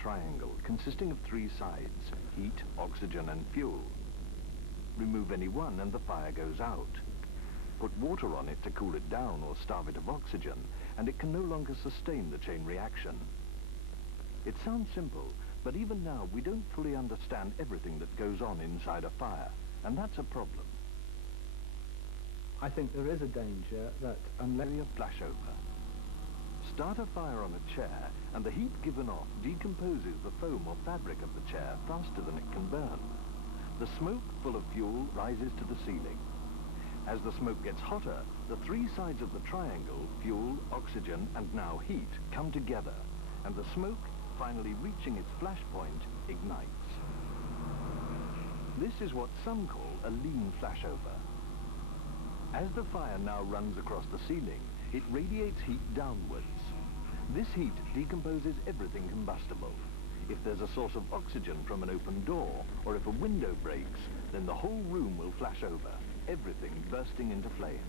triangle consisting of 3 sides: heat, oxygen and fuel. Remove any one and the fire goes out. Put water on it to cool it down or starve it of oxygen, and it can no longer sustain the chain reaction. It sounds simple, but even now we don't fully understand everything that goes on inside a fire, and that's a problem. I think there is a danger that unless A flashover. Start a fire on a chair, and the heat given off decomposes the foam or fabric of the chair faster than it can burn. The smoke full of fuel rises to the ceiling. As the smoke gets hotter, the 3 sides of the triangle, fuel, oxygen, and now heat, come together, and the smoke, finally reaching its flash point, ignites. This is what some call a lean flashover. As the fire now runs across the ceiling, it radiates heat downwards. This heat decomposes everything combustible. If there's a source of oxygen from an open door, or if a window breaks, then the whole room will flash over, everything bursting into flame.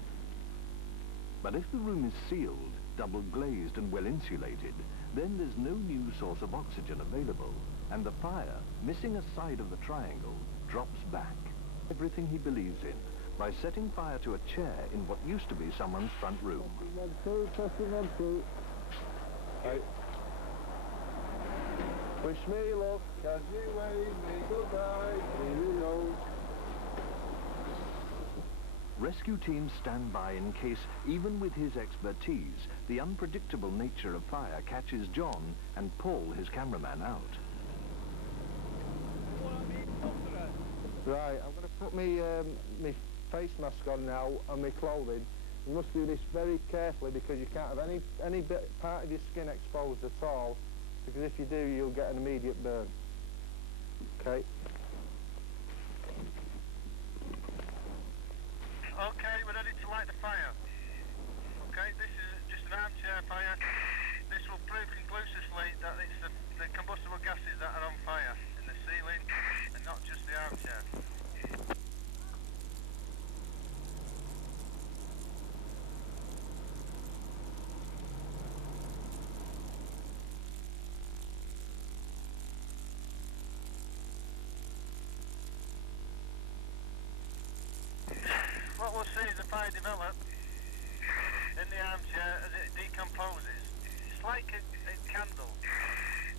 But if the room is sealed, double glazed and well insulated, then there's no new source of oxygen available, and the fire, missing a side of the triangle, drops back. Everything he believes in, by setting fire to a chair in what used to be someone's front room. Right. Wish me luck as you wave me goodbye, here we go. Rescue teams stand by in case, even with his expertise, the unpredictable nature of fire catches John and Paul, his cameraman, out. Right, I'm going to put me face mask on now and my clothing. You must do this very carefully because you can't have any part of your skin exposed at all, because if you do, you'll get an immediate burn. Okay. Okay, we're ready to light the fire. Okay, this is just an armchair fire. This will prove conclusively that it's the combustible gases that are on fire in the ceiling and not just the armchair. What we'll see is the fire develop in the armchair as it decomposes. It's like a candle.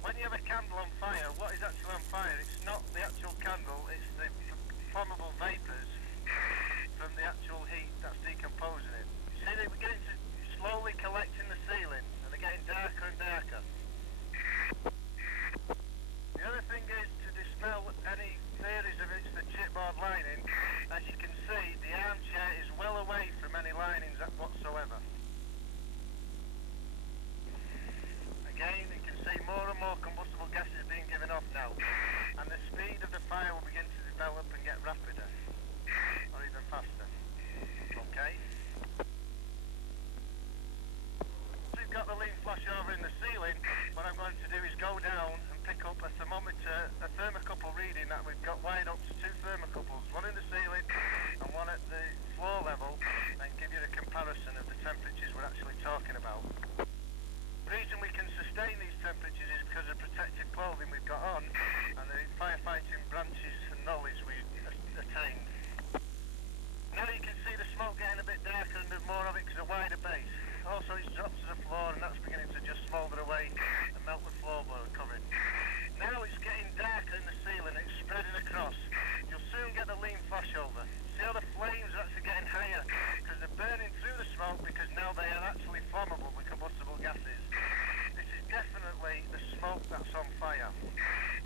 When you have a candle on fire, what is actually on fire? It's not the actual candle, it's the flammable vapours from the actual heat that's decomposing it. You see, they're beginning to slowly collect in the ceiling, and they're getting darker and darker. The other thing is to dispel any theories of it's the chipboard lining. As you can see, the armchair is well away from any linings whatsoever. Again, you can see more and more combustible gases being given off now, and the speed of the fire will begin to develop and get rapider, or even faster. Okay? We've got the lean flashover in the ceiling. What I'm going to do is go down and pick up a thermometer, a thermocouple reading that we've got wired up to 2 thermocouples, one in the ceiling and one at the floor level, and give you a comparison of the temperatures we're actually talking about. The reason we can sustain these temperatures is because of the protective clothing we've got on and the firefighting branches and knowledge we've attained. Now you can see the smoke getting a bit darker and a bit more of it because of a wider base. Also it's dropped to the floor and that's beginning to just smoulder away and melt the floorboard covering. Now it's getting darker in the ceiling, it's spreading across. You'll soon get the lean flashover. See how the flames are actually getting higher because they're burning through the smoke because now they are actually flammable with combustible gases. This is definitely the smoke that's on fire.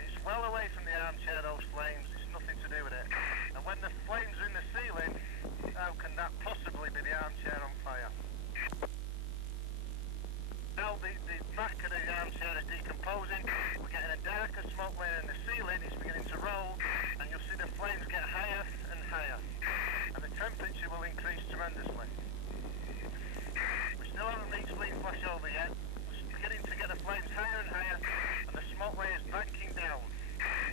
It's well away from the armchair, those flames, it's nothing to do with it. And when the flames are in the ceiling, how can that possibly be the armchair on fire? Now the back of the armchair is decomposing, we're getting a darker smoke layer in the ceiling, it's beginning to roll, and you'll see the flames get higher and higher, and the temperature will increase tremendously. We still haven't reached lean flashover yet, we're beginning to get the flames higher and higher, and the smoke layer is banking down.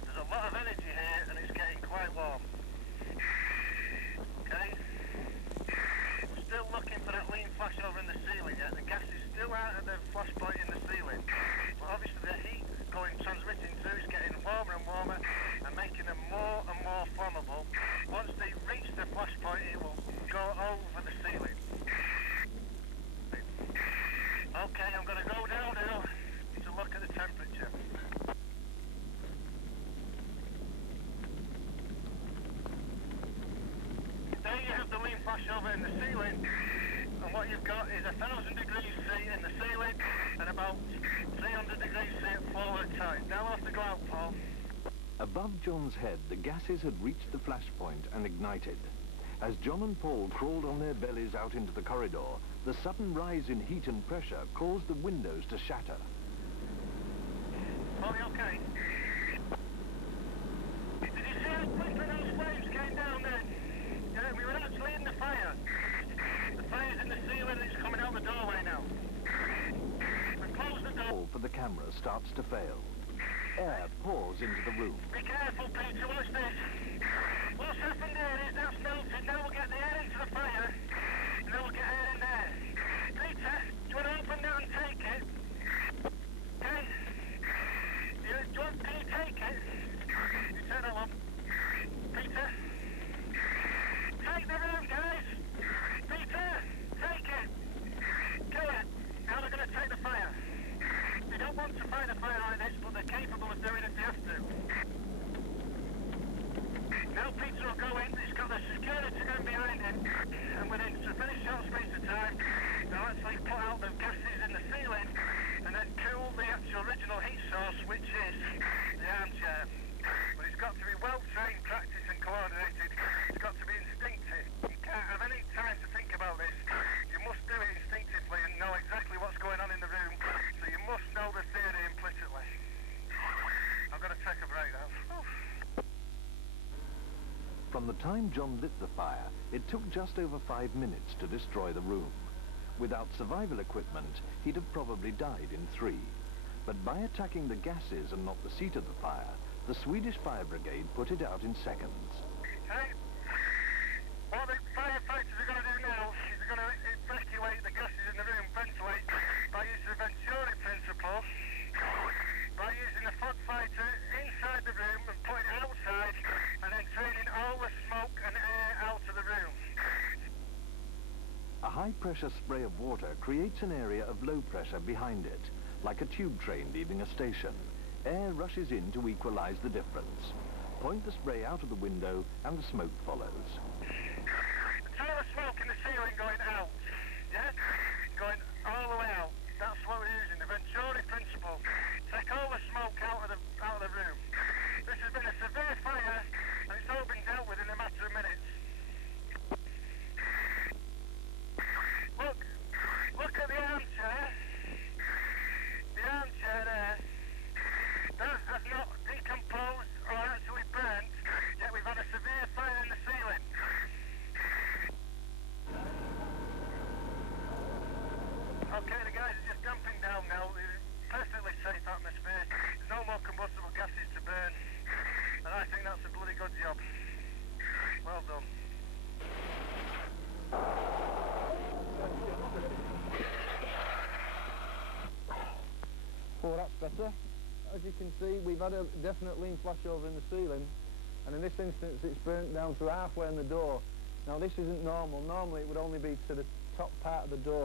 There's a lot of energy here, and it's getting quite warm. Okay? Still looking for that lean flashover in the ceiling yet. The gas is still out at the flash point in the ceiling. flashover in the ceiling, and what you've got is 1,000 degrees C in the ceiling and about 300 degrees C at floor tight. Now we'll have to go out, Paul. Above John's head, the gases had reached the flash point and ignited. As John and Paul crawled on their bellies out into the corridor, the sudden rise in heat and pressure caused the windows to shatter. Paul, you okay? Did you see how quickly those flames came down then? Yeah, we were actually in the fire. The fire's in the ceiling and it's coming out the doorway now. We closed the door. All for the camera starts to fail. Air pours into the room. Be careful, Peter, watch this. What's happened here is that's melted. Now we'll get the air into the fire, and then we'll get air in there. Peter, do you want to open that and take it? Okay? Can you take it? You turn that one. Peter? Take the room, guys! Peter, take it! Kill it! Now they're going to take the fire. They don't want to fight a fire like this, but they're capable of doing it if they have to. Now Peter will go in, he's got the security gun behind him, and within a very short space of time, they'll actually put out the gases in the ceiling, and then cool the actual original heat source, which is the armchair. But it's got to be well-trained, practiced and coordinated. It's got to be instinctive. You can't have any time to think about this. You must do it instinctively and know exactly what's going on in the room, so you must know the theory implicitly. I'm going to take a break now. From the time John lit the fire, it took just over 5 minutes to destroy the room. Without survival equipment, he'd have probably died in 3. But by attacking the gases and not the seat of the fire, the Swedish fire brigade put it out in seconds. Hey, what the firefighters are going to do now is they're going to evacuate the gases in the room, ventilate, by using the Venturi principle, by using the fog fighter inside the room and putting it outside, and then training all the smoke and air out of the room. A high-pressure spray of water creates an area of low pressure behind it, like a tube train leaving a station. Air rushes in to equalize the difference. Point the spray out of the window and the smoke follows. Feel the smoke in the ceiling going out, yeah? Going all the way out. That's what we're using, the Venturi principle. Take all the smoke out of the room. This has been a severe fire, and it's all been dealt with in a matter of minutes. Look at the armchair. The armchair there. That has not decomposed or actually burnt, yet we've had a severe fire in the ceiling. Okay, the guys are just dumping down now. It's a perfectly safe atmosphere. There's no more combustible gases to burn. And I think that's a bloody good job. Well done. Oh, that's better. As you can see, we've had a definite lean flashover in the ceiling, and in this instance it's burnt down to halfway in the door. Now this isn't normal. Normally it would only be to the top part of the door.